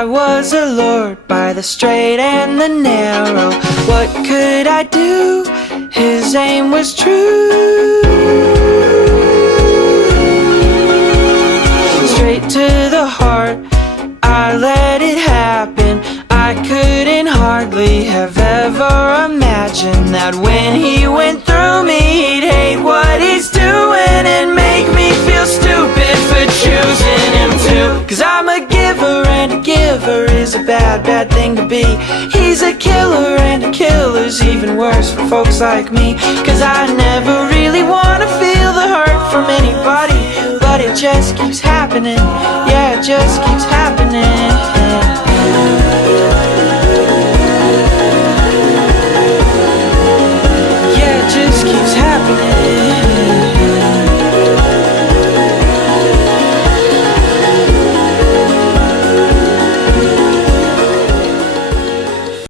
I was allured by the straight and the narrow. What could I do? His aim was true. Straight to the heart, I let it happen. I couldn't hardly have ever imagined that when he went through me, he'd hate what he's doing and make me feel stupid for choosing him too. Cause I'm a giver, and a giver is a bad, bad thing to be. He's a killer, and a killer's even worse for folks like me. Cause I never really wanna feel the hurt from anybody, but it just keeps happening. Yeah, it just keeps happening.